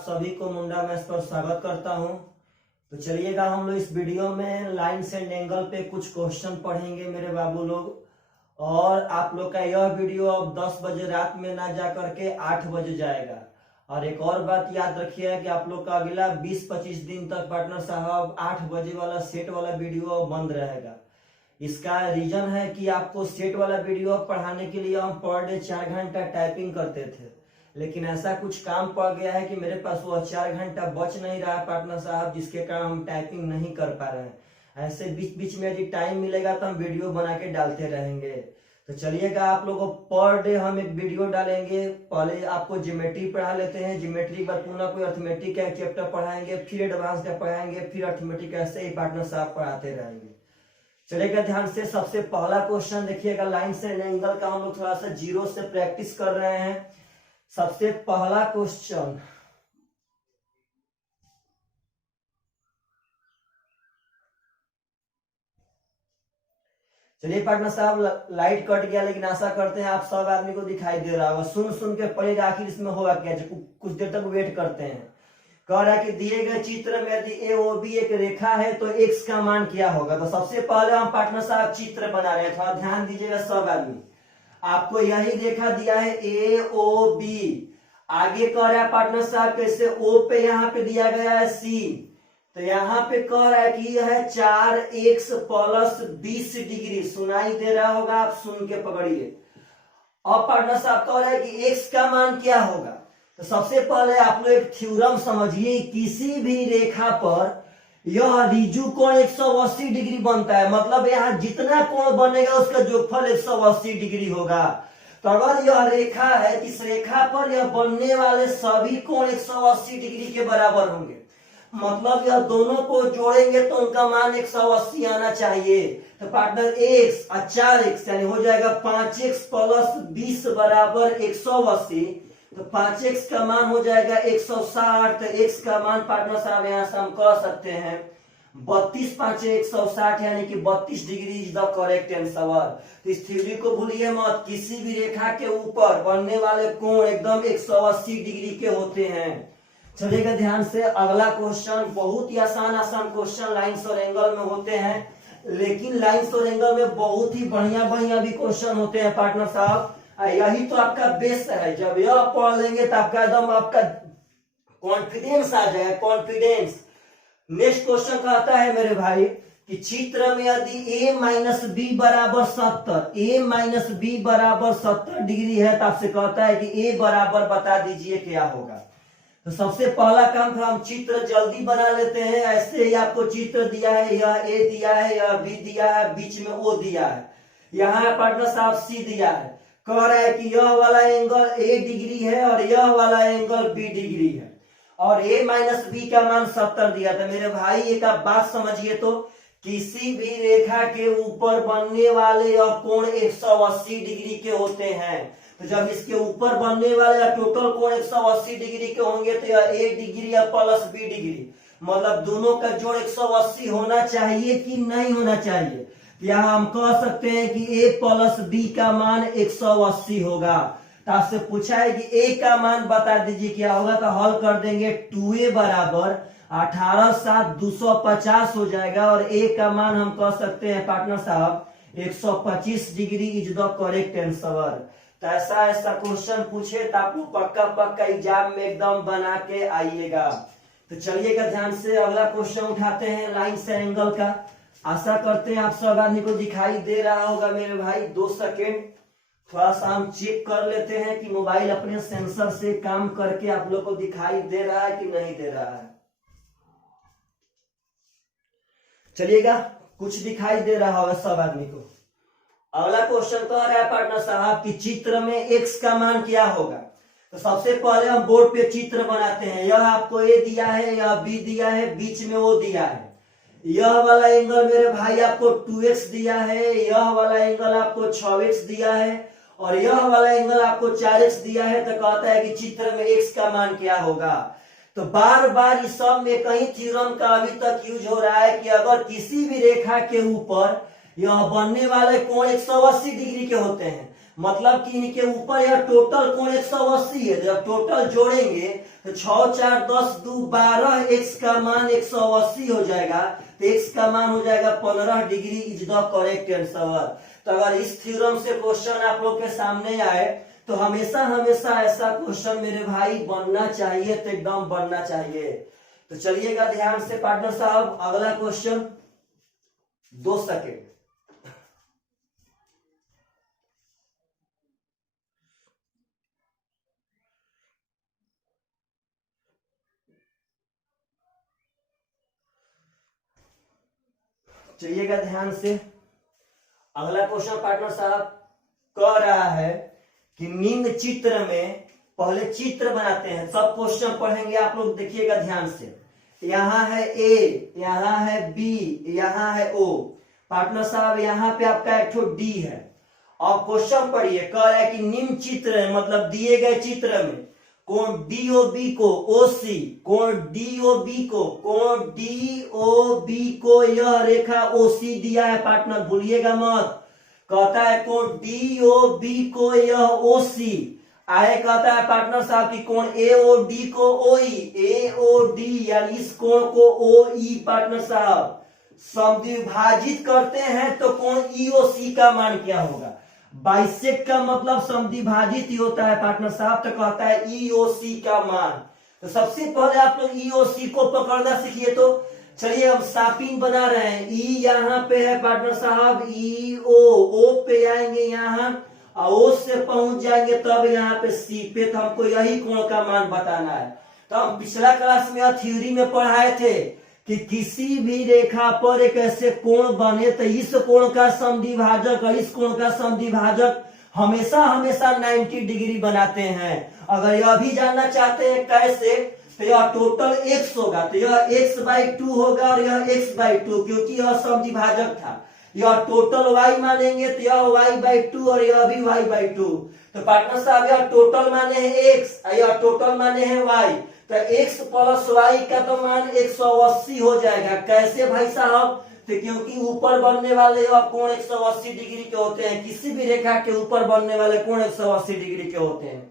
आप सभी को मुंडा मैथ्स पर स्वागत करता हूं। तो चलिएगा हम लोग इस वीडियो में लाइन्स एंड एंगल पे कुछ क्वेश्चन पढ़ेंगे मेरे बाबू लोग। और आप लोग का यह वीडियो अब 10 बजे रात में ना जा करके 8 बजे जाएगा। और एक और बात याद रखिए कि आप लोग का अगला 20-25 दिन तक पार्टनर साहब 8 बजे वाला सेट वाला वीडियो बंद रहेगा। इसका रीजन है कि आपको सेट वाला वीडियो पढ़ाने के लिए हम पर डे 4 घंटा टाइपिंग करते थे, लेकिन ऐसा कुछ काम पड़ गया है कि मेरे पास वह 4 घंटा बच नहीं रहा पार्टनर साहब, जिसके कारण हम टाइपिंग नहीं कर पा रहे हैं। ऐसे बीच बीच में यदि टाइम मिलेगा तो हम वीडियो बना के डालते रहेंगे। तो चलिएगा आप लोगों को पर डे हम एक वीडियो डालेंगे। पहले आपको ज्योमेट्री पढ़ा लेते हैं, ज्योमेट्री के बाद पुनः कोई अर्थमेटिक का चैप्टर पढ़ाएंगे, फिर एडवांस का पढ़ाएंगे, फिर अर्थमेटिक ऐसे ही पार्टनर साहब पढ़ाते रहेंगे। चलेगा ध्यान से। सबसे पहला क्वेश्चन देखिएगा, लाइन से एंगल का हम लोग थोड़ा सा जीरो से प्रैक्टिस कर रहे हैं। सबसे पहला क्वेश्चन, चलिए पार्टनर साहब लाइट कट गया, लेकिन आशा करते हैं आप सब आदमी को दिखाई दे रहा होगा। सुन सुन के पढ़ेगा आखिर इसमें होगा क्या, कुछ देर तक वेट करते हैं। कह रहा है कि दिए गए चित्र में यदि ए ओ बी एक रेखा है तो एक्स का मान क्या होगा। तो सबसे पहले हम पार्टनर साहब चित्र बना रहे हैं, थोड़ा ध्यान दीजिएगा सब आदमी। आपको यही रेखा दिया है ए ओ बी। आगे कह रहा है पार्टनर साहब कैसे, ओ पे यहाँ पे दिया गया है सी, तो यहाँ पे कह रहा है कि यह है 4x + 20 डिग्री। सुनाई दे रहा होगा, आप सुन के पकड़िए। अब पार्टनर साहब कह रहे हैं कि x का मान क्या होगा। तो सबसे पहले आप लोग एक थ्योरम समझिए, किसी भी रेखा पर यह रिजु कोण 180 डिग्री बनता है, मतलब यहाँ जितना कोण बनेगा उसका जोगफल 180 डिग्री होगा। तो अगर यह रेखा है, इस रेखा पर यह बनने वाले सभी कोण 180 डिग्री के बराबर होंगे, मतलब यह दोनों को जोड़ेंगे तो उनका मान 180 आना चाहिए। तो पार्टनर x और 4x यानी हो जाएगा 5x + 20 = 180। तो 5x का मान हो जाएगा 160। तो x का मान पार्टनर साहब यहाँ से हम कह सकते हैं 32 × 5 = 160, यानी कि 32 degree is the correct answer. तो इस थ्योरी को भूलिए मत, किसी भी रेखा के ऊपर बनने वाले कोण एकदम 180 डिग्री के होते हैं। चलिएगा ध्यान से। अगला क्वेश्चन बहुत ही आसान क्वेश्चन लाइन्स और एंगल में होते हैं, लेकिन लाइन्स और एंगल में बहुत ही बढ़िया भी क्वेश्चन होते हैं पार्टनर साहब। यही तो आपका बेस है। जब यह पढ़ लेंगे तो आपका एकदम आपका कॉन्फिडेंस आ जाएगा, कॉन्फिडेंस। नेक्स्ट क्वेश्चन कहता है मेरे भाई कि चित्र में यदि a - b = 70, a - b = 70 degree है, तो आपसे कहता है कि a बराबर बता दीजिए क्या होगा। तो सबसे पहला काम था, हम चित्र जल्दी बना लेते हैं। ऐसे ही आपको चित्र दिया है, यह a दिया है, यह b दिया है, बीच में o दिया है, यहाँ पार्टनर साहब c दिया है। कह रहा है कि यह वाला एंगल a डिग्री है और यह वाला एंगल b डिग्री है, और a - b का मान 70 दिया था। मेरे भाई एक आप बात समझिए, तो किसी भी रेखा के ऊपर बनने वाले यह कोण 180 डिग्री के होते हैं। तो जब इसके ऊपर बनने वाले टोटल कोण 180 डिग्री के होंगे तो यह a डिग्री या + b डिग्री, मतलब दोनों का जोड़ 180 होना चाहिए कि नहीं होना चाहिए। यहाँ हम कह सकते हैं कि a + b का मान 180 होगा। तो आपसे पूछा है कि a का मान बता दीजिए क्या होगा, तो हल कर देंगे। 2a = 18 × 7 = 250 हो जाएगा, और a का मान हम कह सकते हैं पार्टनर साहब 125 degree is the correct answer. तो ऐसा क्वेश्चन पूछे तो आप पक्का एग्जाम में एकदम बना के आइएगा। तो चलिएगा ध्यान से, अगला क्वेश्चन उठाते हैं लाइन से एंगल का। आशा करते हैं आप सब आदमी को दिखाई दे रहा होगा मेरे भाई। 2 सेकेंड थोड़ा सा हम चेक कर लेते हैं कि मोबाइल अपने सेंसर से काम करके आप लोग को दिखाई दे रहा है कि नहीं दे रहा है। चलिएगा, कुछ दिखाई दे रहा होगा सब आदमी को। अगला क्वेश्चन कह रहा है पार्टनर साहब कि चित्र में x का मान क्या होगा। तो सबसे पहले हम बोर्ड पे चित्र बनाते हैं। यह आपको a दिया है, यह b दिया है, बीच में o दिया है। यह वाला एंगल मेरे भाई आपको 2x दिया है, यह वाला एंगल आपको 6x दिया है, और यह वाला एंगल आपको 4x दिया है। तो कहता है कि चित्र में x का मान क्या होगा। तो बार बार इस सब में कहीं थ्योरम का अभी तक यूज हो रहा है कि अगर किसी भी रेखा के ऊपर यह बनने वाले कोण 180 डिग्री के होते हैं, मतलब कि इनके ऊपर यह टोटल कोण 180 है। जब टोटल जोड़ेंगे तो 6 4 10 2 12, x का मान 180 हो जाएगा, तो x का मान हो जाएगा 15 degree is the correct answer. तो अगर इस थ्योरम से क्वेश्चन आप लोग के सामने आए तो हमेशा हमेशा ऐसा क्वेश्चन मेरे भाई बनना चाहिए, तो एकदम बनना चाहिए। तो चलिएगा ध्यान से पार्टनर साहब, अगला क्वेश्चन 2 सेकेंड। चलिएगा ध्यान से, अगला क्वेश्चन पार्टनर साहब कह रहा है कि निम्न चित्र में, पहले चित्र बनाते हैं, सब क्वेश्चन पढ़ेंगे आप लोग, देखिएगा ध्यान से। यहाँ है ए, यहाँ है बी, यहाँ है ओ। पार्टनर साहब यहाँ पे आपका एक ठो डी है। अब क्वेश्चन पढ़िए, कह रहा है कि निम्न चित्र है, मतलब दिए गए चित्र में कोण डीओबी को ओसी, कोण डीओबी को यह रेखा ओसी दिया है पार्टनर, भूलिएगा मत। कहता है कोण डीओबी को यह ओसी, आए कहता है पार्टनर साहब की कोण एओडी को ओई, एओडी यानी इस कोण को ओई पार्टनर साहब समद्विभाजित करते हैं तो कोण ईओसी का मान क्या होगा। बाइसेक्ट का मतलब समद्विभाजित ही होता है पार्टनर साहब, तो कहता है ईओसी का मान। तो सबसे पहले आप लोग ईओसी को पकड़ना सीखिए। तो चलिए हम सापिन बना रहे हैं, ई यहाँ पे है पार्टनर साहब, ई ओ पे आएंगे यहाँ, ओ से पहुंच जाएंगे तब यहाँ पे सी पे, तो हमको यही कोण का मान बताना है। तो हम पिछला क्लास में थ्योरी में पढ़ाए थे कि किसी भी रेखा पर एक ऐसे कोण बने तो इस कोण का समद्विभाजक और इस कोण का समद्विभाजक हमेशा हमेशा 90 डिग्री बनाते हैं। अगर यह भी जानना चाहते हैं कैसे, तो यह टोटल x होगा, तो यह x/2 होगा और यह x/2, क्योंकि यह समद्विभाजक था। यह टोटल y मानेंगे तो यह y/2 और यह भी y/2। तो पार्टनर साहब यह टोटल माने है x, यह टोटल माने है y, तो x प्लस y का तो मान 180 हो जाएगा। कैसे भाई साहब, तो क्योंकि ऊपर बनने वाले यह कोण 180 डिग्री के होते हैं, किसी भी रेखा के ऊपर बनने वाले कोण 180 डिग्री के होते हैं।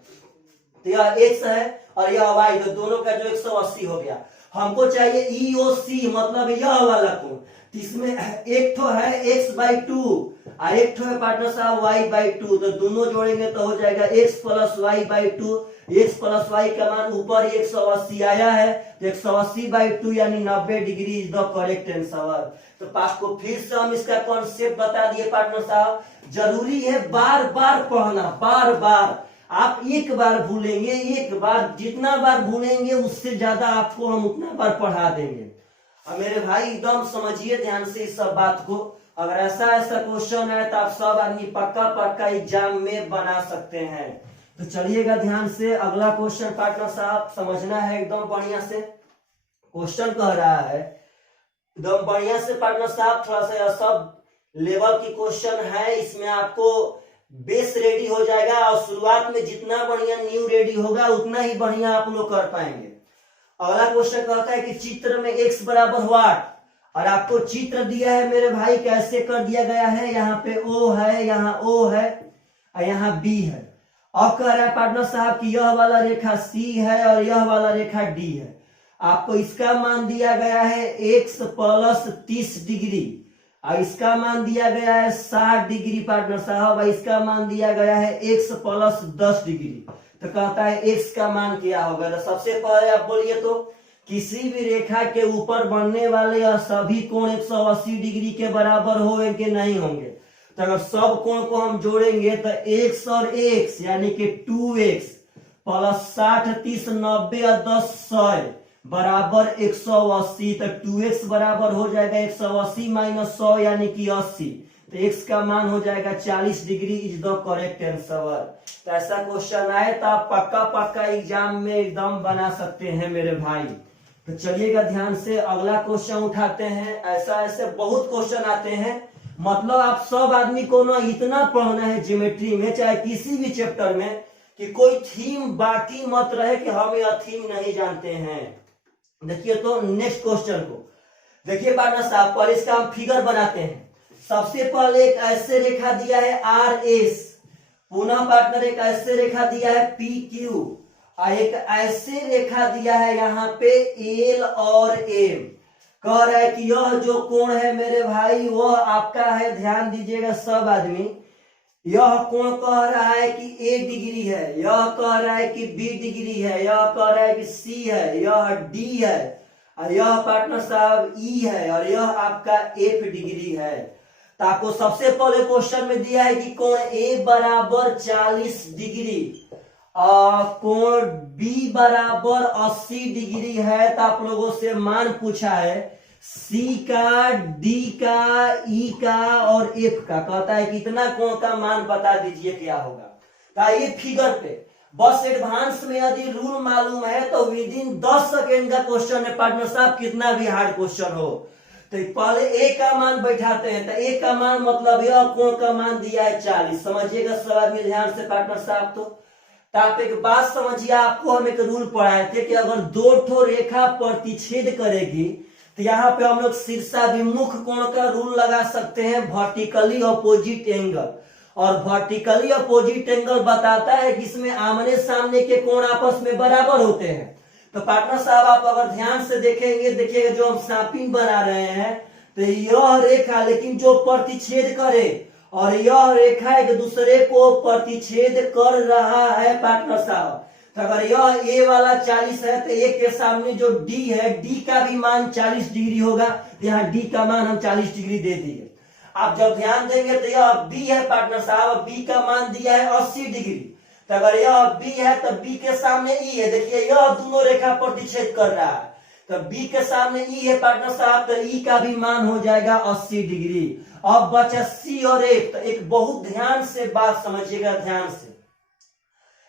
तो यह x है और यह y, तो दोनों का जो 180 हो गया। हमको चाहिए ईओसी, मतलब यह वाला कोण, इसमें एक तो है x/2 और एक तो है पार्टनर साहब y/2, तो दोनों जोड़ेंगे तो हो जाएगा x plus y/2। x plus y का मान ऊपर 180 आया है, तो 180/2 यानी 90 degree is the correct answer. तो पास को फिर से हम इसका कॉन्सेप्ट बता दिए पार्टनर साहब। जरूरी है बार बार पढ़ना, बार बार। आप एक बार भूलेंगे, एक बार, जितना बार भूलेंगे उससे ज्यादा आपको हम उतना बार पढ़ा देंगे। अब मेरे भाई एकदम समझिए ध्यान से इस सब बात को। अगर ऐसा क्वेश्चन है तो आप सब आदमी पक्का एग्जाम में बना सकते हैं। तो चलिएगा ध्यान से, अगला क्वेश्चन पार्टनर साहब समझना है एकदम बढ़िया से। क्वेश्चन कह रहा है एकदम बढ़िया से पार्टनर साहब, थोड़ा सा यह सब लेवल की क्वेश्चन है, इसमें आपको बेस रेडी हो जाएगा और शुरुआत में जितना बढ़िया न्यू रेडी होगा उतना ही बढ़िया आप लोग कर पाएंगे। अगला क्वेश्चन कहता है कि चित्र में x बराबर व्हाट, और आपको चित्र दिया है मेरे भाई, कैसे कर दिया गया है, यहाँ पे O है, यहाँ O है और यहाँ B है। अब कह रहा है पार्टनर साहब कि यह वाला रेखा C है और यह वाला रेखा D है। आपको इसका मान दिया गया है x प्लस 30 डिग्री और इसका मान दिया गया है 60 डिग्री पार्टनर साहब, और इसका मान दिया गया है x प्लस 10 डिग्री। तो कहता है x का मान क्या होगा। तो सबसे पहले आप बोलिए तो किसी भी रेखा के ऊपर बनने वाले सभी कोण 180 डिग्री के बराबर होंगे नहीं होंगे। तो अगर सब कोण को हम जोड़ेंगे तो x और x यानी कि 2x प्लस 60 30 90 और 10 100 बराबर 180। तो 2x बराबर हो जाएगा 180 माइनस 100 यानी कि 80। तो x का मान हो जाएगा 40 degree is the correct answer. तो ऐसा क्वेश्चन आए तो आप पक्का एग्जाम में एकदम बना सकते हैं मेरे भाई। तो चलिएगा ध्यान से, अगला क्वेश्चन उठाते हैं। ऐसे बहुत क्वेश्चन आते हैं, मतलब आप सब आदमी को ना इतना पढ़ना है ज्योमेट्री में, चाहे किसी भी चैप्टर में, कि कोई थीम बाकी मत रहे कि हम यह थीम नहीं जानते हैं। देखिए तो नेक्स्ट क्वेश्चन को देखिए पार्टनर साहब, पहले इसका हम फिगर बनाते हैं। सबसे पहले एक ऐसे रेखा दिया है RS, पुनः पार्टनर एक ऐसे रेखा दिया है पी क्यू, और एक ऐसे रेखा दिया है यहाँ पे एल और एम। कह रहा है कि यह जो कोण है मेरे भाई वह आपका है, ध्यान दीजिएगा सब आदमी, यह कोण कह रहा है कि ए डिग्री है, यह कह रहा है कि बी डिग्री है, यह कह रहा है कि सी है, यह डी है, और यह पार्टनर साहब ई है, और यह आपका एफ डिग्री है। तो आपको सबसे पहले क्वेश्चन में दिया है कि कोण ए बराबर 40 डिग्री और कोण बी बराबर 80 डिग्री है। तो आप लोगों से मान पूछा है सी का, डी का, ई का और एफ का, कहता है कितना कोण का मान बता दीजिए क्या होगा। तो आइए फिगर पे, बस एडवांस में यदि रूल मालूम है तो विद इन 10 सेकेंड का क्वेश्चन है पार्टनर साहब, कितना भी हार्ड क्वेश्चन हो। तो पहले ए का मान बैठाते हैं, तो ए का मान मतलब यह कोण का मान दिया है 40, समझिएगा सब आदमी ध्यान से पार्टनर साहब। तो आप एक बात समझिए, आपको हम एक रूल पढ़ाए थे कि अगर दो ठो रेखा प्रतिच्छेद करेगी तो यहाँ पे हम लोग शीर्षाभिमुख कोण का रूल लगा सकते हैं, वर्टिकली अपोजिट एंगल। और वर्टिकली अपोजिट एंगल बताता है कि इसमें आमने सामने के कोण आपस में बराबर होते हैं। तो पार्टनर साहब आप अगर ध्यान से देखेंगे, देखिएगा जो हम सापिन बना रहे हैं, तो यह रेखा लेकिन जो प्रतिच्छेद करे और यह रेखा एक दूसरे को प्रतिच्छेद कर रहा है पार्टनर साहब। तो अगर यह ए वाला 40 है तो ए के सामने जो डी है, डी का भी मान 40 डिग्री होगा, तो यहाँ डी का मान हम 40 डिग्री दे दिए। आप जब ध्यान देंगे तो यह बी है पार्टनर साहब, बी का मान दिया है 80 डिग्री। तो अगर यह बी है तो बी के सामने ई है, देखिए यह दोनों रेखा प्रतिच्छेद कर रहा है, तो बी के सामने ई है पार्टनर साहब, तो ई का भी मान हो जाएगा 80 डिग्री। अब बचा सी और एफ। तो एक बहुत ध्यान से बात समझिएगा, ध्यान से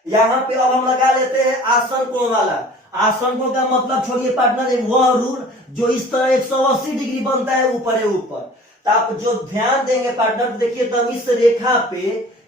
यहाँ पे अब हम लगा लेते हैं आसन कोण वाला। आसन कोण का मतलब छोड़िए पार्टनर, वह रूल जो इस तरह 180 डिग्री बनता है ऊपर है ऊपर। तो आप जो ध्यान देंगे पार्टनर, देखिए तो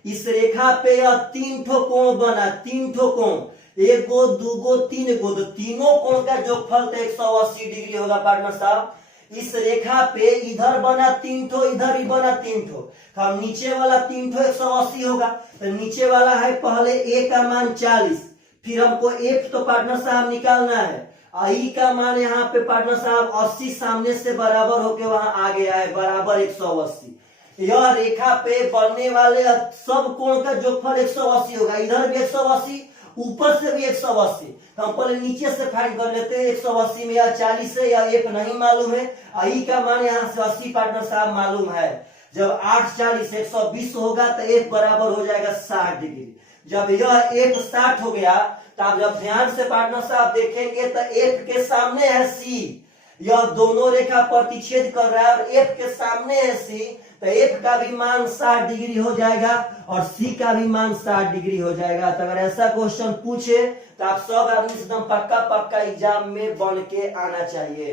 इस रेखा पे यह 3 ठो कोण बना, 3 ठो कोण, 1 गो 2 गो 3 गो, तो तीनों कोण का जो फल 180 डिग्री होगा पार्टनर साहब। इस रेखा पे इधर बना 3 ठो, इधर ही बना 3 ठो, तो नीचे वाला 3 ठो 180 होगा। तो नीचे वाला है पहले ए का मान 40, फिर हमको एफ तो पार्टनर साहब निकालना है, आई का मान यहाँ पे पार्टनर साहब 80 सामने से बराबर होके वहां आ गया है, बराबर 180। यह रेखा पे बनने वाले सब कोण का जोगफल 180 होगा, इधर भी 180, ऊपर से भी 180। तो हम पहले नीचे से फाइंड कर लेते हैं, 180 में या 40 है या एक नहीं मालूम है, आई का मान यहाँ से 80 पार्टनर साहब मालूम है। जब 8 40 120 होगा तो एक बराबर हो जाएगा 60 डिग्री। जब यह एक 60 हो गया तो आप जब ध्यान से पार्टनर साहब देखेंगे तो एफ के सामने है सी, यह दोनों रेखा प्रतिच्छेद कर रहा है और एफ के सामने है सी, तो एफ का भी मान 60 डिग्री हो जाएगा और सी का भी मान 60 डिग्री हो जाएगा। तो अगर ऐसा क्वेश्चन पूछे तो आप सब आदमी एकदम पक्का एग्जाम में बन के आना चाहिए।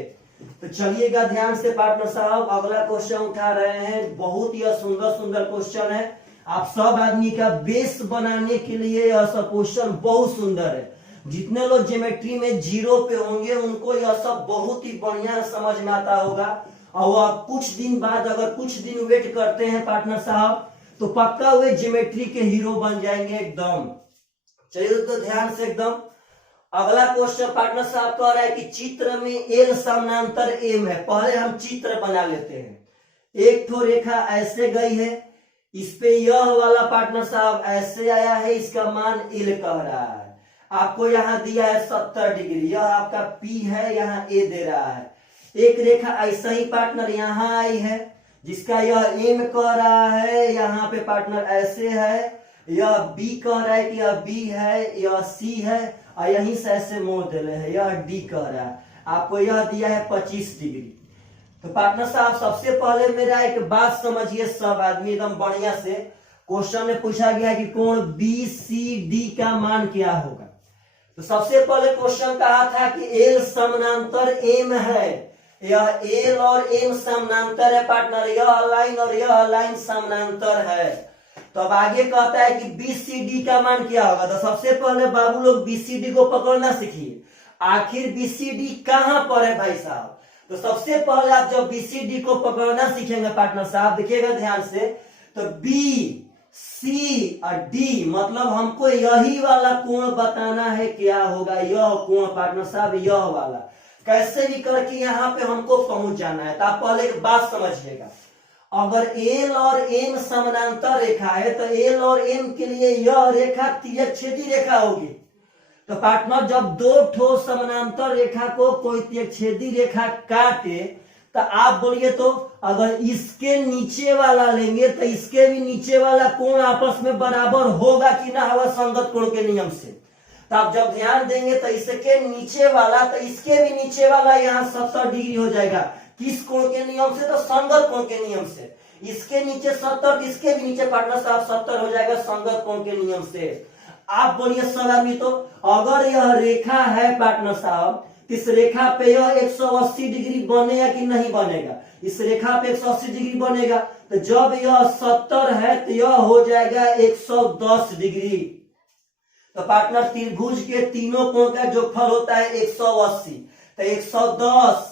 तो चलिएगा ध्यान से पार्टनर साहब, अगला क्वेश्चन उठा रहे हैं, बहुत ही सुंदर क्वेश्चन है। आप सब आदमी का बेस बनाने के लिए यह सब क्वेश्चन बहुत सुंदर है। जितने लोग ज्योमेट्री में जीरो पे होंगे उनको यह सब बहुत ही बढ़िया समझ में आता होगा, और वह कुछ दिन बाद अगर कुछ दिन वेट करते हैं पार्टनर साहब तो पक्का वे ज्योमेट्री के हीरो बन जाएंगे एकदम। चलिए तो ध्यान से एकदम अगला क्वेश्चन पार्टनर साहब कह रहा है कि चित्र में एल समानांतर एम है। पहले हम चित्र बना लेते हैं। एक ठो रेखा ऐसे गई है, इस पे यह वाला पार्टनर साहब ऐसे आया है, इसका मान एल कह रहा है। आपको यहाँ दिया है 70 डिग्री, यह आपका पी है, यहाँ ए दे रहा है। एक रेखा ऐसा ही पार्टनर यहाँ आई है जिसका यह एम कह रहा है, यहाँ पे पार्टनर ऐसे है, यह बी कह रहा है कि यह बी है, यह सी है, और यहीं से ऐसे मोड़ दे रहे हैं, यह डी कह रहा है। आपको यह दिया है 25 डिग्री। तो पार्टनर साहब सबसे पहले मेरा एक बात समझिए सब आदमी एकदम बढ़िया से, क्वेश्चन में पूछा गया कि कोण बी सी डी का मान क्या होगा। तो सबसे पहले क्वेश्चन कहा था कि एल समानांतर एम है, यह एल और एम समानांतर है पार्टनर, यह लाइन और यह लाइन समानांतर है। तो अब आगे कहता है कि बी सी डी का मान क्या होगा। तो सबसे पहले बाबू लोग बी सी डी को पकड़ना सीखिए, आखिर बी सी डी कहां पर है भाई साहब। तो सबसे पहले आप जब बी सी डी को पकड़ना सीखेंगे पार्टनर साहब, देखिएगा ध्यान से, तो बी सी और डी, मतलब हमको यही वाला कोण बताना है क्या होगा, यह कोण पार्टनर साहब, यह वाला कैसे भी करके यहाँ पे हमको पहुंच जाना है। तो आप पहले एक बात समझिएगा, अगर एल और एम समानांतर रेखा है तो एल और एम के लिए यह रेखा तिर्यकछेदी रेखा होगी। तो पार्टनर जब दो ठो समानांतर रेखा को कोई तिर्यकछेदी रेखा काटे तो आप बोलिए तो अगर इसके नीचे वाला लेंगे तो इसके भी नीचे वाला कोण आपस में बराबर होगा कि ना होगा संगत कोण के नियम से। तो आप जब ध्यान देंगे तो इसके नीचे वाला तो इसके भी नीचे वाला यहाँ 70 डिग्री हो जाएगा। किस कोण के नियम से? तो संगत कोण के नियम से। इसके नीचे 70, इसके भी नीचे पार्टनर साहब 70 हो जाएगा संगत कोण के नियम से। आप बोलिए सब आदमी तो अगर यह रेखा है पार्टनर साहब, इस रेखा पे यह 180 डिग्री बनेगा कि नहीं बनेगा? इस रेखा पे 180 डिग्री बनेगा। तो जब यह 70 है तो यह हो जाएगा 110 डिग्री। तो पार्टनर त्रिभुज के तीनों कोण का जोगफल होता है 180। तो 110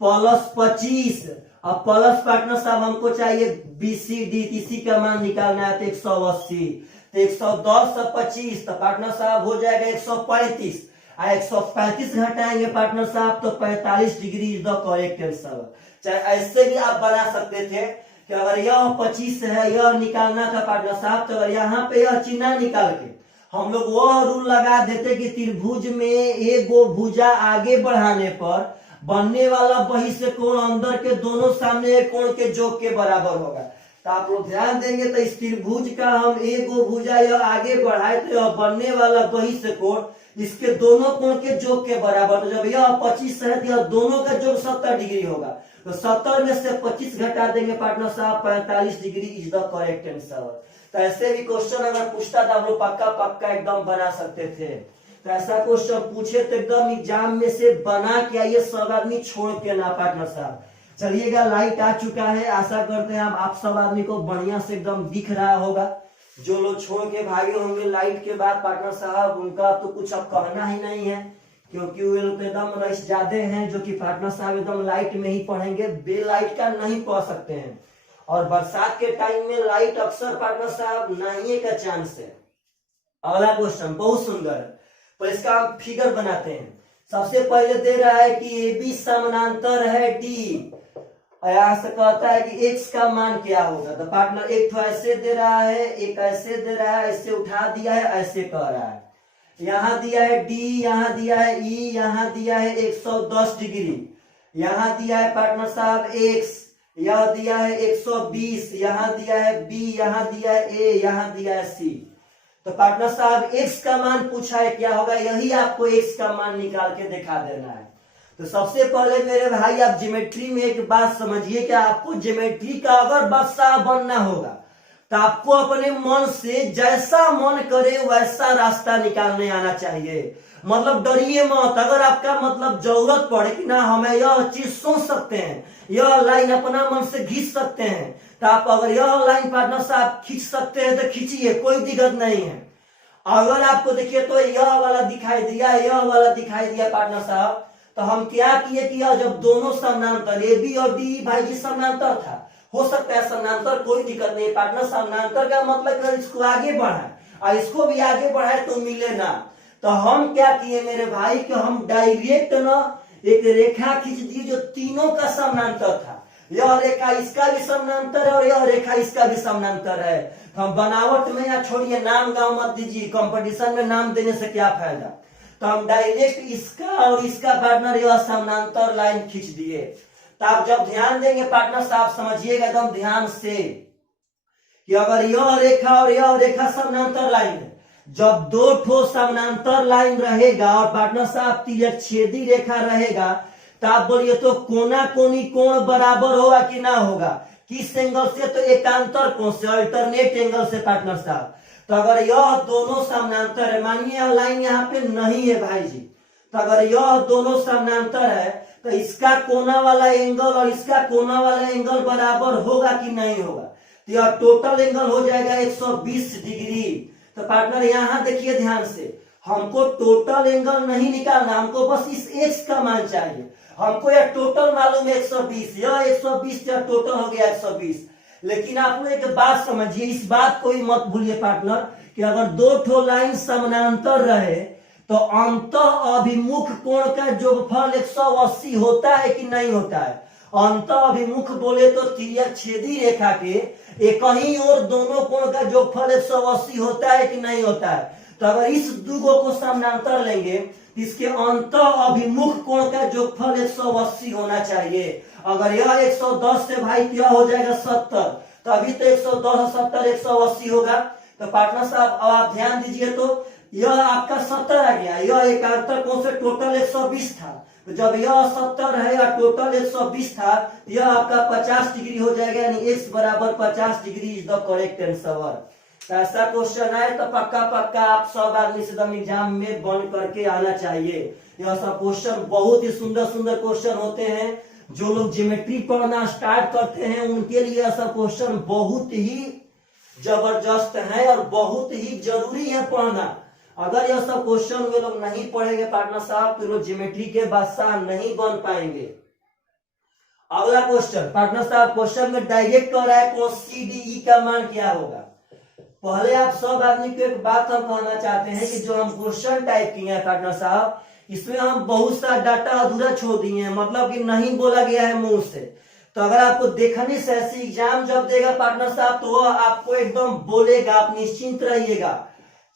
प्लस 25 और प्लस पार्टनर साहब हमको चाहिए BCD, इसी का मान निकालना है तो 180। तो 110 और 25 तो पार्टनर साहब हो जाएगा 135। 135 घटाएंगे पार्टनर साहब तो 45 degree is the correct answer. चाहे ऐसे भी आप बना सकते थे कि अगर यह 25 है, यह निकालना था पार्टनर साहब, तो अगर यहाँ पे यह चिन्ह निकाल के हम लोग वह रूल लगा देते कि त्रिभुज में एगो भुजा आगे बढ़ाने पर बनने वाला बहिष्ठ कोण अंदर के दोनों सामने कोण के योग के बराबर होगा। तो आप लोग ध्यान देंगे तो इस त्रिभुज का हम एगो भुजा यह आगे बढ़ाए तो यह बनने वाला बहिष्ठ कोण इसके दोनों कोण के योग के बराबर। तो जब यह 25 है तो यह दोनों का योग 70 डिग्री होगा। तो 70 में से 25 घटा देंगे पार्टनर साहब 45 degree is the correct answer. तो ऐसे भी क्वेश्चन अगर पूछता था हम लोग पक्का एकदम बना सकते थे। तो ऐसा क्वेश्चन पूछे तो एकदम एग्जाम में से बना के आइए, सब आदमी छोड़ के ना पार्टनर साहब। चलिएगा, लाइट आ चुका है, आशा करते हैं आप सब आदमी को बढ़िया से एकदम दिख रहा होगा। जो लोग छोड़ के भागे होंगे लाइट के बाद पार्टनर साहब, उनका तो कुछ अब कहना ही नहीं है, क्योंकि वे लोग एकदम रईस ज्यादा हैं जो कि पार्टनर साहब एकदम लाइट में ही पढ़ेंगे, बे लाइट का नहीं पढ़ सकते हैं। और बरसात के टाइम में लाइट अक्सर पार्टनर साहब नहीं का चांस है। अगला क्वेश्चन बहुत सुंदर है, तो इसका हम फिगर बनाते हैं। सबसे पहले दे रहा है कि AB समानांतर है D, यहाँ से कहता है कि x का मान क्या होगा। तो पार्टनर एक तो ऐसे दे रहा है, एक ऐसे दे रहा है, ऐसे उठा दिया है, ऐसे कह रहा है। यहाँ दिया है D, यहाँ दिया है E, यहाँ दिया है 110 डिग्री, यहाँ दिया है पार्टनर साहब x, यह दिया है 120, यहाँ दिया है B, यहाँ दिया है A, यहाँ दिया है C। तो पार्टनर साहब x का मान पूछा है क्या होगा, यही आपको x का मान निकाल के दिखा देना है। तो सबसे पहले मेरे भाई आप ज्योमेट्री में एक बात समझिए कि आपको ज्योमेट्री का अगर बादशाह बनना होगा तो आपको अपने मन से जैसा मन करे वैसा रास्ता निकालने आना चाहिए। मतलब डरिए मत, अगर आपका मतलब जरूरत पड़े कि ना हमें यह चीज सोच सकते हैं, यह लाइन अपना मन से खींच सकते हैं, तो आप अगर यह लाइन पार्टनर से आप खींच सकते हैं तो खींचिए, कोई दिक्कत नहीं है। अगर आपको देखिए तो यह वाला दिखाई दिया, यह वाला दिखाई दिया पार्टनर साहब, तो हम क्या किए कि जब दोनों समानांतर AB और DE भाई जी समानांतर था, हो सकता है समानांतर, कोई दिक्कत नहीं पार्टनर। समानांतर का मतलब इसको आगे बढ़ाए और इसको भी आगे बढ़ाए तो मिले ना। तो हम क्या किए मेरे भाई कि हम डायरेक्ट ना एक रेखा खींच दी जो तीनों का समानांतर था। यह रेखा इसका भी समानांतर है और यह रेखा इसका भी समानांतर है। हम बनावट में या छोड़िए, नाम गाँव मत दीजिए, कंपटीशन में नाम देने से क्या फायदा। तो हम डायरेक्ट इसका और इसका पार्टनर यह समानांतर लाइन खींच दिए। तो आप जब ध्यान देंगे पार्टनर साहब समझिएगा एकदम ध्यान से कि अगर यह रेखा और यह रेखा समानांतर लाइन है, जब दो ठो समानांतर लाइन रहेगा और पार्टनर साहब तिर्यकछेदी रेखा रहेगा, तो आप बोलिए तो कोना कोनी कोण बराबर होगा कि ना होगा? किस एंगल से? तो एकांतर कोण से, अल्टरनेट एंगल से पार्टनर साहब। तो अगर यह दोनों समानांतर है, मानिए लाइन यहाँ पे नहीं है भाई जी, तो अगर यह दोनों समानांतर है तो इसका कोना वाला एंगल और इसका कोना वाला एंगल बराबर होगा कि नहीं होगा? तो यह टोटल एंगल हो जाएगा 120 डिग्री। तो पार्टनर यहाँ देखिए ध्यान से, हमको टोटल एंगल नहीं निकालना, हमको बस इस x का मान चाहिए। हमको यह टोटल मालूम है 120, यह 120 या टोटल हो गया 120। लेकिन आप लोग एक बात समझिए, इस बात को ही मत भूलिए पार्टनर, कि अगर दो ठो लाइन समानांतर रहे तो अंत अभिमुख कोण का योगफल 180 होता है कि नहीं होता है। अंत अभिमुख बोले तो छेदी रेखा के एक ही और दोनों कोण का योगफल 180 होता है कि नहीं होता है। तो अगर इस दुगो को समानांतर लेंगे तो इसके अंत अभिमुख कोण का योगफल 180 होना चाहिए। अगर यह 110 से भाई क्या हो जाएगा 70, तो अभी तो 110 70 180 होगा। तो पार्टनर साहब अब आप ध्यान दीजिए, तो यह आपका 70 आ गया, यह एकांतर कोण से टोटल 120 था, तो जब यह 70 है या टोटल 120 था, यह आपका 50 डिग्री हो जाएगा, यानी x बराबर 50 degree is the correct answer. ऐसा क्वेश्चन है तो पक्का पक्का आप सब आदमी से एकदम एग्जाम में बन करके आना चाहिए। यह सब क्वेश्चन बहुत ही सुंदर सुंदर क्वेश्चन होते हैं। जो लोग ज्योमेट्री पढ़ना स्टार्ट करते हैं उनके लिए यह सब क्वेश्चन बहुत ही जबरदस्त है और बहुत ही जरूरी है पढ़ना। अगर यह सब क्वेश्चन वे लोग नहीं पढ़ेंगे पार्टनर साहब तो लोग ज्योमेट्री के बादशाह नहीं बन पाएंगे। अगला क्वेश्चन पार्टनर साहब, क्वेश्चन में डायरेक्ट कह रहा है कोण CDE का मान क्या होगा। पहले आप सब आदमी को एक बात हम कहना चाहते हैं कि जो हम क्वेश्चन टाइप किए हैं पार्टनर साहब, इसमें हम बहुत सा डाटा अधूरा छोड़ दिए हैं, मतलब कि नहीं बोला गया है मुंह से। तो अगर आपको देखने से ऐसे एग्जाम जब देगा पार्टनर साहब तो वह आपको एकदम बोलेगा, आप निश्चिंत रहिएगा।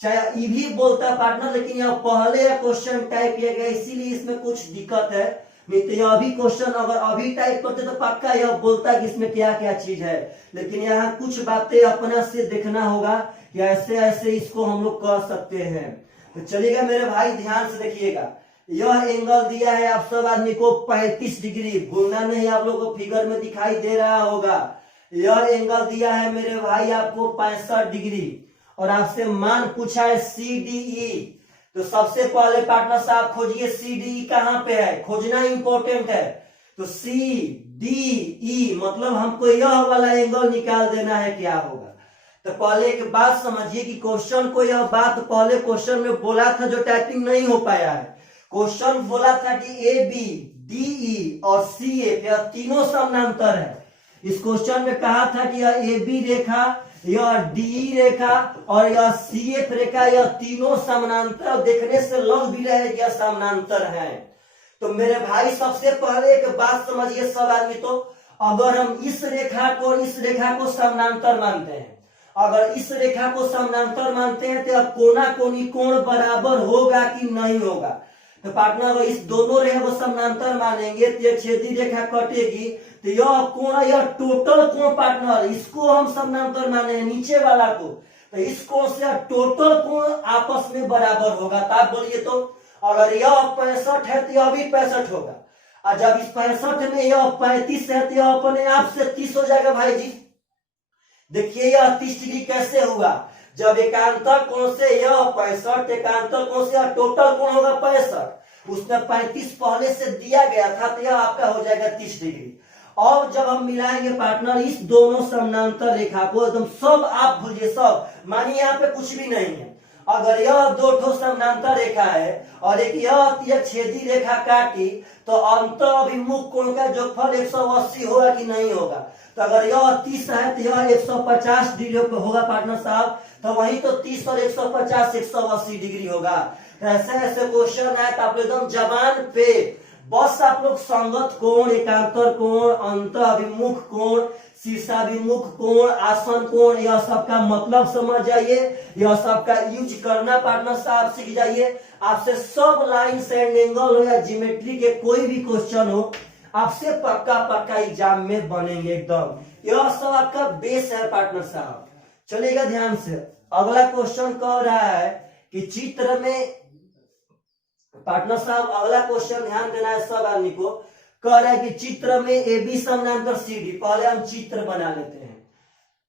चाहे ये भी बोलता है पार्टनर, लेकिन यह पहले क्वेश्चन टाइप किया गया इसीलिए इसमें कुछ दिक्कत है। नहीं तो यह अभी क्वेश्चन अगर अभी टाइप करते तो पक्का यह बोलता है कि इसमें क्या क्या चीज है, लेकिन यहाँ कुछ बातें अपना से देखना होगा कि ऐसे ऐसे इसको हम लोग कर सकते हैं। तो चलिएगा मेरे भाई ध्यान से देखिएगा, यह एंगल दिया है आप सब आदमी को 35 डिग्री, भूलना नहीं, आप लोगों को फिगर में दिखाई दे रहा होगा। यह एंगल दिया है मेरे भाई आपको 65 डिग्री और आपसे मान पूछा है CDE। तो सबसे पहले पार्टनर साहब खोजिए CDE कहां पे है, खोजना इंपॉर्टेंट है। तो CDE मतलब हमको यह वाला एंगल निकाल देना है, क्या होगा। तो पहले एक बात समझिए कि क्वेश्चन को यह बात पहले क्वेश्चन में बोला था जो टाइपिंग नहीं हो पाया है। क्वेश्चन बोला था कि AB, DE और CF यह तीनों समानांतर है। इस क्वेश्चन में कहा था कि यह AB रेखा, यह DE रेखा और यह CF रेखा, यह तीनों समानांतर, देखने से लग भी रहे कि यह समानांतर है। तो मेरे भाई सबसे पहले एक बात समझिए सब आदमी, तो अगर हम इस रेखा को और इस रेखा को समानांतर मानते हैं, अगर इस रेखा को समानांतर मानते हैं तो कोना कोनी कोण बराबर होगा कि नहीं होगा। तो पार्टनर अगर इस दोनों रेखा को समानांतर मानेंगे तो छेदी रेखा कटेगी, तो यह कोण, यह टोटल कोण पार्टनर, इसको हम समानांतर माने नीचे वाला को, तो इस कोण से टोटल कोण आपस में बराबर होगा। तो आप बोलिए तो अगर यह 65 है तो यह भी 65 होगा, और जब इस 65 में यह 35 है तो यह अपने आप से 30 हो जाएगा। भाई जी देखिए यह 30 डिग्री कैसे हुआ, जब एकांतर कोण से यह 65, एकांतर कोण से टोटल कोण होगा 65, उसमें 35 पहले से दिया गया था तो यह आपका हो जाएगा 30 डिग्री। और जब हम मिलाएंगे पार्टनर इस दोनों समानांतर रेखा को, एकदम सब आप भूलिए, सब मानिए यहाँ पे कुछ भी नहीं है। अगर यह दो ठो समानांतर रेखा है और एक यह छेदी रेखा काटी, तो अंत अभिमुख कोण का योगफल 180 होगा कि नहीं होगा। तो अगर यह 30 है तो यह 150 डिग्री पे होगा पार्टनर साहब, तो वही तो 30 और 150 180 डिग्री होगा। तो ऐसे ऐसे क्वेश्चन है तो आप एकदम जबान पे बस आप लोग संगत कोण, एकांतर कोण, अंत अभिमुख कोण, शीर्षाभिमुख कोण, आसन कोण, यह सबका मतलब समझ जाइए, यह सबका यूज करना पार्टनर साहब सीख जाइए। आपसे सब लाइन एंड एंगल हो या ज्योमेट्री के कोई भी क्वेश्चन हो, आपसे पक्का पक्का एग्जाम में बनेंगे एकदम। यह सब आपका बेस है पार्टनर साहब। चलिएगा ध्यान से, अगला क्वेश्चन कह रहा है कि चित्र में, पार्टनर साहब अगला क्वेश्चन ध्यान देना है सब आदमी को, कह रहा है कि चित्र में AB समानांतर CD। पहले हम चित्र बना लेते हैं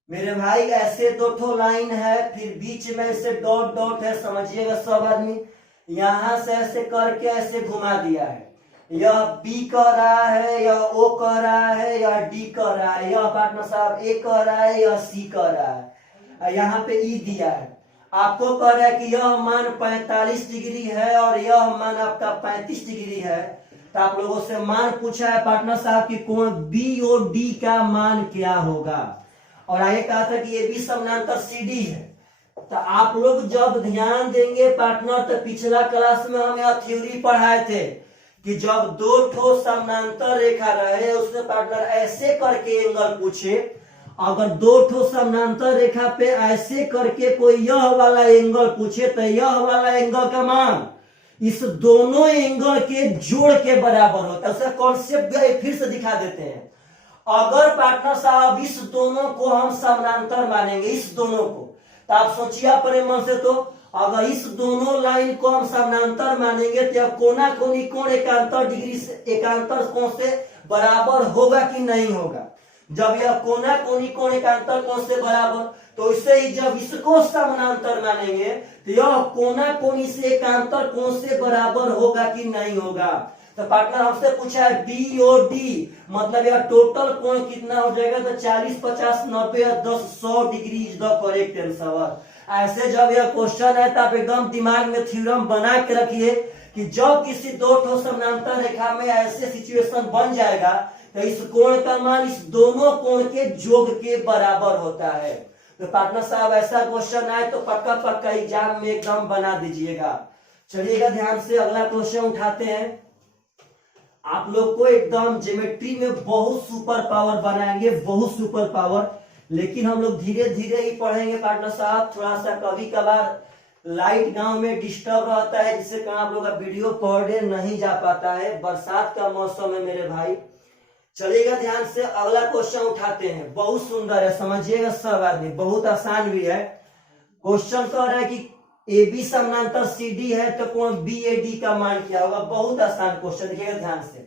मेरे भाई, ऐसे दो ठो लाइन है, फिर बीच में ऐसे डॉट डॉट है, समझिएगा सब आदमी। यहां से ऐसे करके ऐसे घुमा दिया है, यह B कह रहा है, यह O कह रहा है, यह D कह रहा है, यह पार्टनर साहब A कह रहा है, यह C कह रहा है, यहाँ पे E दिया है। आपको कह रहा है कि यह मान 45 डिग्री है और यह मान आपका 35 डिग्री है। तो आप लोगों से मान पूछा है पार्टनर साहब कि कोण B और D का मान क्या होगा। और आगे कहा था कि ये भी समानांतर CD है। तो आप लोग जब ध्यान देंगे पार्टनर, तो पिछला क्लास में हम यह थ्योरी पढ़ाए थे कि जब दो ठोस समानांतर रेखा रहे उसमें पार्टनर ऐसे करके एंगल पूछे, अगर दो ठोस समानांतर रेखा पे ऐसे करके कोई यह वाला एंगल पूछे तो यह वाला एंगल का मान इस दोनों एंगल के जोड़ के बराबर होता है। उसका कॉन्सेप्ट फिर से दिखा देते हैं। अगर पार्टनर साहब इस दोनों को हम समानांतर मानेंगे, इस दोनों को, तो आप सोचिए अपने मन से, तो अगर इस दोनों लाइन को हम समानांतर मानेंगे तो कोना कोनी कोण एकांतर डिग्री से, एकांतर कोण से बराबर होगा कि नहीं होगा। जब यह कोना कोनी कोण एकांतर कोण से बराबर, तो इससे ही जब इसको समानांतर मानेंगे तो यह कोना कोनी से एकांतर कोण से बराबर होगा कि नहीं होगा। तो पार्टनर हमसे पूछा है बी और डी, मतलब यह टोटल कोण कितना हो जाएगा, तो 40, 50, 90 और 10, 100 degree is the correct answer. ऐसे जब यह क्वेश्चन है तो आप एकदम दिमाग में थ्योरम बना के रखिए कि जब किसी दो ठोस समानांतर रेखा में ऐसे सिचुएशन बन जाएगा तो इस कोण का मान इस दोनों कोण के योग के बराबर होता है। तो पार्टनर साहब ऐसा क्वेश्चन आए तो पक्का पक्का एग्जाम में एकदम बना दीजिएगा। चलिएगा ध्यान से अगला क्वेश्चन उठाते हैं। आप लोग को एकदम ज्योमेट्री में बहुत सुपर पावर बनाएंगे, बहुत सुपर पावर, लेकिन हम लोग धीरे धीरे ही पढ़ेंगे पार्टनर साहब। थोड़ा सा कभी कभार लाइट गांव में डिस्टर्ब रहता है, जिससे कारण आप लोग का वीडियो पढ़ने नहीं जा पाता है। बरसात का मौसम है मेरे भाई। चलिएगा ध्यान से अगला क्वेश्चन उठाते हैं। बहुत सुंदर है, समझिएगा सब आदमी, बहुत आसान भी है। क्वेश्चन कह रहा है कि ए बी समानांतर CD है तो कोण BAD का मान क्या होगा। बहुत आसान क्वेश्चन, देखिएगा ध्यान से।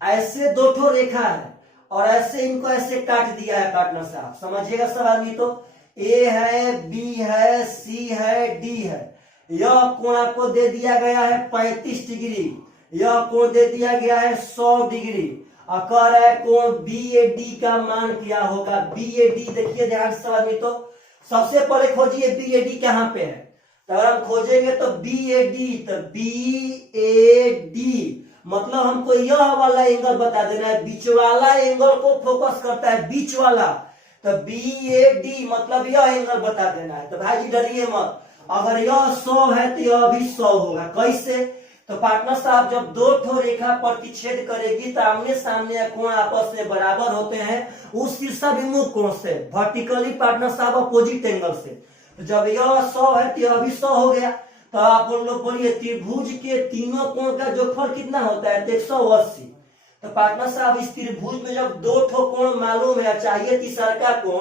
ऐसे दो ठो रेखा है और ऐसे इनको ऐसे काट दिया है पार्टनर साहब, समझिएगा सब आदमी। तो A है, B है, C है, D है। यह कोण आपको दे दिया गया है 35 डिग्री, यह कोण दे दिया गया है 100 डिग्री। और कह रहा है कोण BAD का मान क्या होगा। BAD देखिए ध्यान से सब आदमी। तो सबसे पहले खोजिए BAD कहाँ पे है। तो अगर हम खोजेंगे तो BAD, तो BAD मतलब हमको यह वाला एंगल बता देना है, बीच वाला एंगल को फोकस करता है, बीच वाला। तो BAD मतलब यह एंगल बता देना है। तो भाई जी डरिए मत, अगर यह 100 है तो यह भी 100 होगा। कैसे? तो पार्टनर साहब जब दो ठो रेखा प्रतिच्छेद करेगी तो आमने सामने कोण आपस में बराबर होते हैं उस शीर्षाभिमुख कोण से, वर्टिकली पार्टनर साहब अपोजिट एंगल से। तो जब यह 100 है तो यह भी 100 हो गया। तो आप उन लोग बोलिए त्रिभुज के तीनों कोण का जोगफल कितना होता है, तो 180। तो पार्टनर साहब इस त्रिभुज में जब दो ठो कोण मालूम है, चाहिए तीसरा का कोण,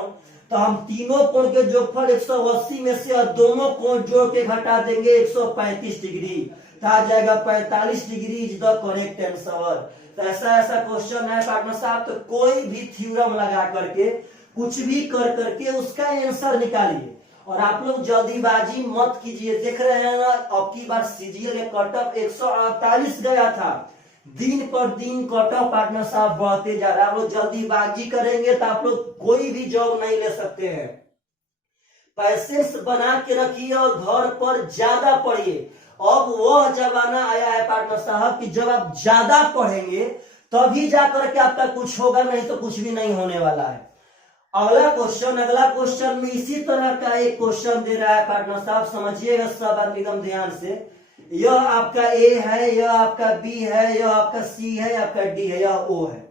तो हम तीनों कोण के जोगफल 180 में से और दोनों कोण जोड़ के घटा देंगे 135 डिग्री, तो आ जाएगा 45 degree is the correct answer. तो ऐसा क्वेश्चन है पार्टनर साहब। तो कोई भी थ्योरम लगा करके कुछ भी कर करके उसका आंसर निकालिए और आप लोग जल्दीबाजी मत कीजिए। देख रहे हैं ना, अब की बार CGL के कटअप 148 गया था, दिन पर दिन कटअप पार्टनर साहब बढ़ते जा रहा है। आप लोग जल्दीबाजी करेंगे तो आप लोग कोई भी जॉब नहीं ले सकते हैं। पैसेंस बना के रखिए और घर पर ज्यादा पढ़िए। अब वह जमाना आया है पार्टनर साहब कि जब आप ज्यादा पढ़ेंगे तभी जाकर के आपका कुछ होगा, नहीं तो कुछ भी नहीं होने वाला है। अगला क्वेश्चन में इसी तरह का एक क्वेश्चन दे रहा है पार्टनर साहब, समझिएगा सब आदमी एकदम ध्यान से। यह आपका A है, यह आपका B है, यह आपका C है, आपका D है, यह O है।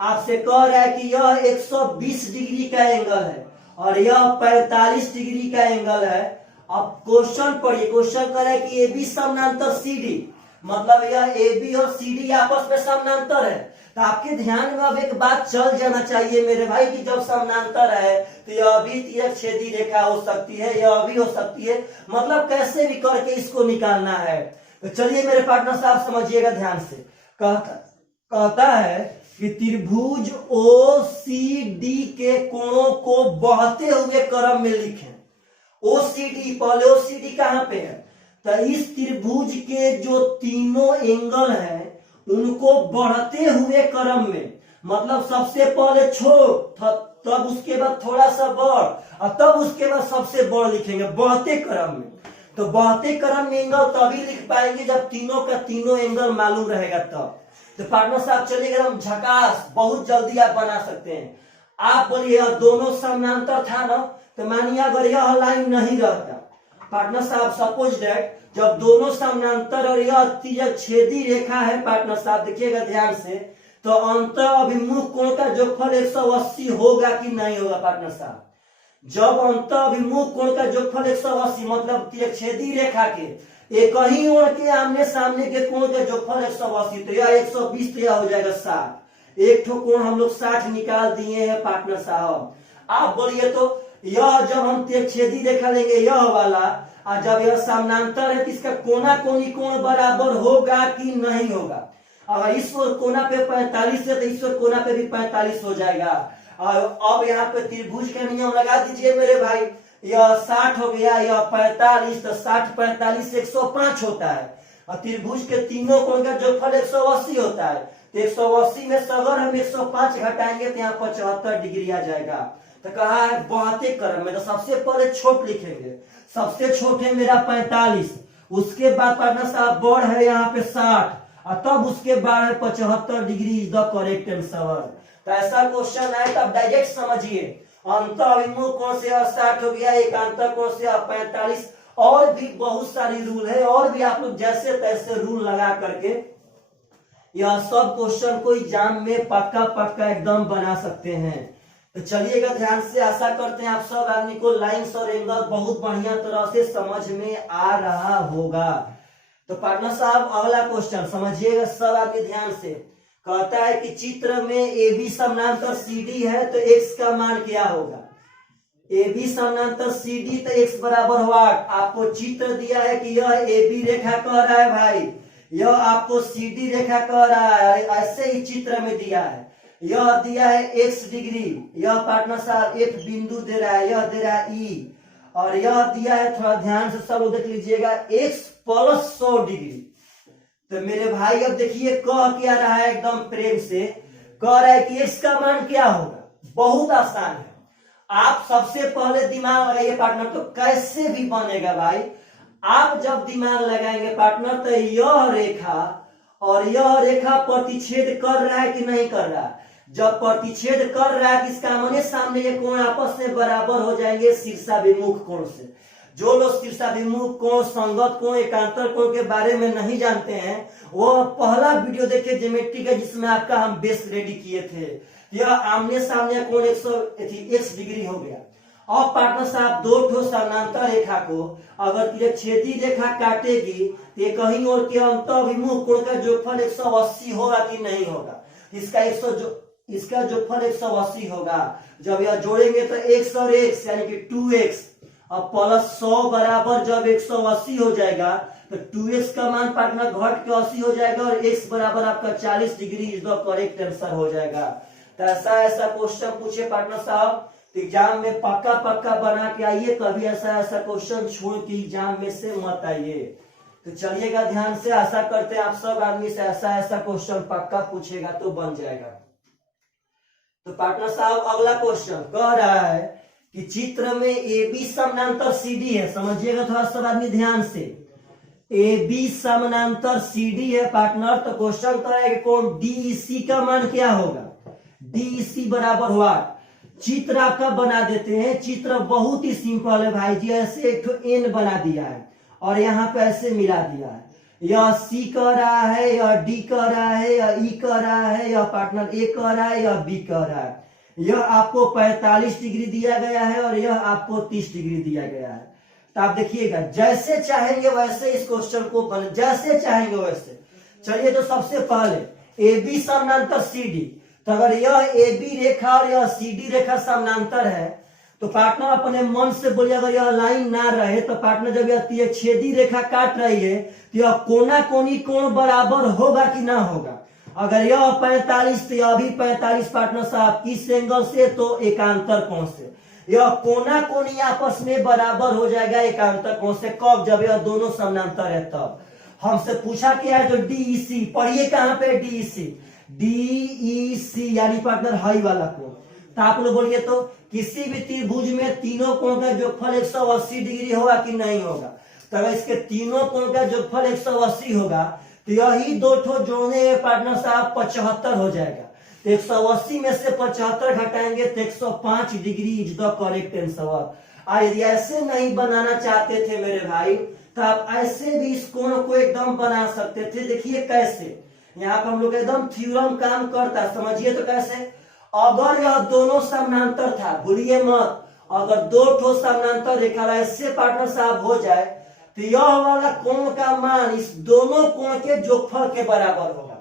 आपसे कह रहा है कि यह 120 डिग्री का एंगल है और यह 45 डिग्री का एंगल है। अब क्वेश्चन पढ़िए। क्वेश्चन कह रहा है कि AB समानांतर CD, मतलब यह AB और CD आपस में समानांतर है। तो आपके ध्यान में अब एक बात चल जाना चाहिए मेरे भाई कि जब समानांतर है तो यह भी तिरछेदी रेखा हो सकती है, यह भी हो सकती है, मतलब कैसे भी करके इसको निकालना है। तो चलिए मेरे पार्टनर साहब समझिएगा ध्यान से। कहता है कि त्रिभुज OCD के कोणों को बढ़ते हुए क्रम में लिखें। OCD, पहले OCD कहाँ पे है, तो इस त्रिभुज के जो तीनों एंगल है उनको बढ़ते हुए क्रम में, मतलब सबसे पहले छोट, तब उसके बाद थोड़ा सा बड़ और तब उसके बाद सबसे बड़ लिखेंगे बढ़ते क्रम में। तो बढ़ते क्रम में एंगल तभी लिख पाएंगे जब तीनों का तीनों एंगल मालूम रहेगा तब। तो पार्टनर साहब चलिएगा हम झकास बहुत जल्दी आप बना सकते हैं। आप बोलिए दोनों समानांतर था ना, तो मानिए अगर यह लाइन नहीं रहता पार्टनर साहब, सपोज दैट जब दोनों समानांतर और यह छेदी रेखा है पार्टनर साहब, देखिएगा ध्यान से, तो अंत अभिमुख कोण का जोगफल 180 होगा कि नहीं होगा पार्टनर साहब। जब अंत अभिमुख कोण का जोगफल 180 मतलब छेदी रेखा के एक ही ओर के आमने सामने के कोण का जोगफल 180, तो यह 120 तो यह हो जाएगा 60। एक ठो कोण हम लोग 60 निकाल दिए हैं पार्टनर साहब। आप बोलिए तो यह जब हम छेदी रेखा लेंगे यह वाला, और जब यह समानांतर है तो इसका कोना कोनी कोण बराबर होगा कि नहीं होगा। अगर इस ओर कोना पे 45 है तो इस ओर कोना पे भी 45 हो जाएगा। और अब यहाँ पे त्रिभुज का नियम लगा दीजिए मेरे भाई, यह 60 हो गया, यह 45, तो 60 45 105 होता है, और त्रिभुज के तीनों कोण का जोगफल 180 होता है। तो 180 में से अगर हम 105 घटाएंगे तो यहाँ 75 डिग्री आ जाएगा। तो कहा है बातें क्रम में, तो सबसे पहले छोट लिखेंगे, सबसे छोट है मेरा 45, उसके बाद पार्टनर साहब बड़ है यहाँ पे 60, और तब उसके बाद है 75 degree is the correct answer. तो ऐसा क्वेश्चन आए तो आप डायरेक्ट समझिए, अंत अभिमुख कोण से 60 हो गया, एकांतर कोण से 45, और भी बहुत सारी रूल है, और भी आप लोग जैसे तैसे रूल लगा करके यह सब क्वेश्चन को एग्जाम में पक्का पक्का एकदम बना सकते हैं। तो चलिएगा ध्यान से, आशा करते हैं आप सब आदमी को लाइंस और एंगल बहुत बढ़िया तरह से समझ में आ रहा होगा। तो पार्टनर साहब अगला क्वेश्चन समझिएगा सब आदमी ध्यान से, कहता है कि चित्र में ए बी समानांतर सी डी है तो एक्स का मान क्या होगा। ए बी समानांतर सी डी तो एक्स बराबर हुआ, आपको चित्र दिया है कि यह ए बी रेखा कह रहा है भाई, यह आपको सी डी रेखा कह रहा है, ऐसे ही चित्र में दिया है। यह दिया है x डिग्री, यह पार्टनर साहब एक बिंदु दे रहा है, यह दे रहा है E, और यह दिया है, थोड़ा ध्यान से सब देख लीजिएगा, x प्लस 100 डिग्री। तो मेरे भाई अब देखिए कह क्या रहा है, एकदम प्रेम से कह रहा है कि x का मान क्या होगा। बहुत आसान है, आप सबसे पहले दिमाग लगाइए पार्टनर, तो कैसे भी बनेगा भाई। आप जब दिमाग लगाएंगे पार्टनर, तो यह रेखा और यह रेखा प्रतिच्छेद कर रहा है कि नहीं कर रहा है। जब प्रतिच्छेद कर रहा है तो इसका आमने सामने ये कोण आपस में बराबर हो जाएंगे शीर्षाभिमुख कोण से। जो लोग शीर्षाभिमुख कोण, संगत कोण, एकांतर कोण के बारे में नहीं जानते हैं, वो पहला वीडियो देखे ज्योमेट्री का, जिसमें आपका हम बेस रेडी किए थे। यह आमने सामने कोण 180 डिग्री हो गया। अब पार्टनर साहब दो ठो समानांतर रेखा को अगर छेदी रेखा काटेगी तो कहीं और के अंत अभिमुख कोण का जोगफल 180 होगा कि नहीं होगा। इसका जोगफल 180 होगा। जब यह जोड़ेंगे तो x और x यानी कि 2x और प्लस 100 बराबर जब 180 हो जाएगा तो 2x का मान पार्टनर घट के 80 हो जाएगा, और x बराबर आपका 40 degree is the correct answer हो जाएगा। तो ऐसा क्वेश्चन पूछे पार्टनर साहब तो एग्जाम में पक्का पक्का बना के आइए, कभी ऐसा क्वेश्चन छोड़ के एग्जाम में से मत आइए। तो चलिएगा ध्यान से, आशा करते हैं आप सब आदमी से ऐसा क्वेश्चन पक्का पूछेगा तो बन जाएगा। तो पार्टनर साहब अगला क्वेश्चन कह रहा है कि चित्र में ए बी समानांतर सी डी है, समझिएगा थोड़ा सब आदमी ध्यान से, ए बी समानांतर सी डी है पार्टनर। तो क्वेश्चन कह रहा है कि कौन डीईसी का मान क्या होगा। डीईसी बराबर हुआ, चित्र आपका बना देते हैं। चित्र बहुत ही सिंपल है भाई जी, ऐसे एक तो एन बना दिया है और यहाँ पे ऐसे मिला दिया है। यह सी कह रहा है, यह डी कह रहा है, यह ई कह रहा है, यह पार्टनर ए कह रहा है, यह बी कह रहा है। यह आपको 45 डिग्री दिया गया है और यह आपको 30 डिग्री दिया गया है। तो आप देखिएगा जैसे चाहेंगे वैसे इस क्वेश्चन को बन, जैसे चाहेंगे वैसे। चलिए तो सबसे पहले ए बी समानांतर सी डी, तो अगर यह ए बी रेखा और यह सी डी रेखा समानांतर है तो पार्टनर अपने मन से बोलिए, अगर यह लाइन ना रहे तो पार्टनर जब यह छेदी रेखा काट रही है तो यह कोना कोनी कोण बराबर होगा कि ना होगा। अगर यह 45 तो यह भी 45 पार्टनर साहब, किस एंगल से, तो एकांतर कोण से। यह कोना कोनी आपस में बराबर हो जाएगा एकांतर कोण से। कब? जब यह दोनों समानांतर है तब। हमसे पूछा क्या है, जो डीईसी, पढ़िए कहां पे डीईसी, डीईसी यानी पार्टनर हाई वाला कोण। तो आप लोग बोलिए तो किसी भी त्रिभुज में तीनों कोण का जोगफल 180 डिग्री होगा कि नहीं होगा। तो अगर इसके तीनों कोण का जोगफल 180 होगा तो यही दो ठो जोड़ने में पार्टनर साहब 75 हो जाएगा। तो 180 में से 75 घटाएंगे तो 105 degree is the correct answer. यदि ऐसे नहीं बनाना चाहते थे मेरे भाई तो आप ऐसे भी इस कोण को एकदम बना सकते थे। देखिए कैसे, यहाँ पर हम लोग एकदम थ्योरम काम करता, समझिए तो कैसे। अगर यह दोनों समानांतर था, भूलिए मत, अगर दो ठोस समानांतर रेखा ऐसे पार्टनर साहब हो जाए तो यह वाला कोण का मान इस दोनों कोण के जोगफल के बराबर होगा।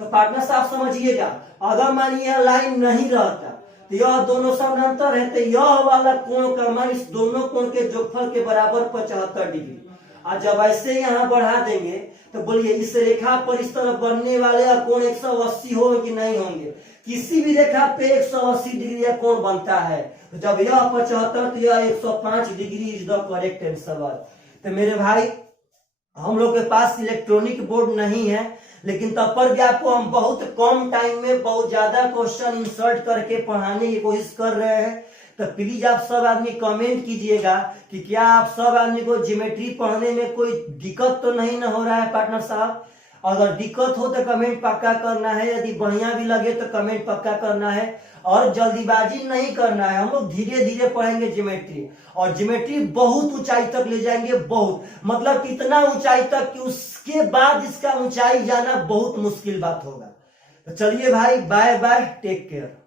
तो पार्टनर साहब समझिएगा, अगर मानिए यह लाइन नहीं रहता तो यह दोनों समानांतर है तो यह वाला कोण का मान इस दोनों कोण के जोगफल के बराबर 75 डिग्री। और जब ऐसे यहाँ बढ़ा देंगे तो बोलिए इस रेखा पर इस तरफ बनने वाले कोण 180 होंगे कि नहीं होंगे? किसी भी रेखा पे 180 डिग्री का कोण बनता है। तो जब यह 75 तो यह 105 degree is the correct answer. तो मेरे भाई हम लोग के पास इलेक्ट्रॉनिक बोर्ड नहीं है, लेकिन तब पर भी आपको हम बहुत कम टाइम में बहुत ज्यादा क्वेश्चन इंसर्ट करके पढ़ाने की कोशिश कर रहे हैं। तो प्लीज आप सब आदमी कमेंट कीजिएगा कि क्या आप सब आदमी को ज्योमेट्री पढ़ने में कोई दिक्कत तो नहीं ना हो रहा है पार्टनर साहब। अगर दिक्कत हो तो कमेंट पक्का करना है, यदि बढ़िया भी लगे तो कमेंट पक्का करना है, और जल्दीबाजी नहीं करना है। हम लोग धीरे धीरे पढ़ेंगे ज्योमेट्री, और ज्योमेट्री बहुत ऊंचाई तक ले जाएंगे, बहुत मतलब कितना ऊंचाई तक कि उसके बाद इसका ऊंचाई जाना बहुत मुश्किल बात होगा। तो चलिए भाई, बाय बाय, टेक केयर।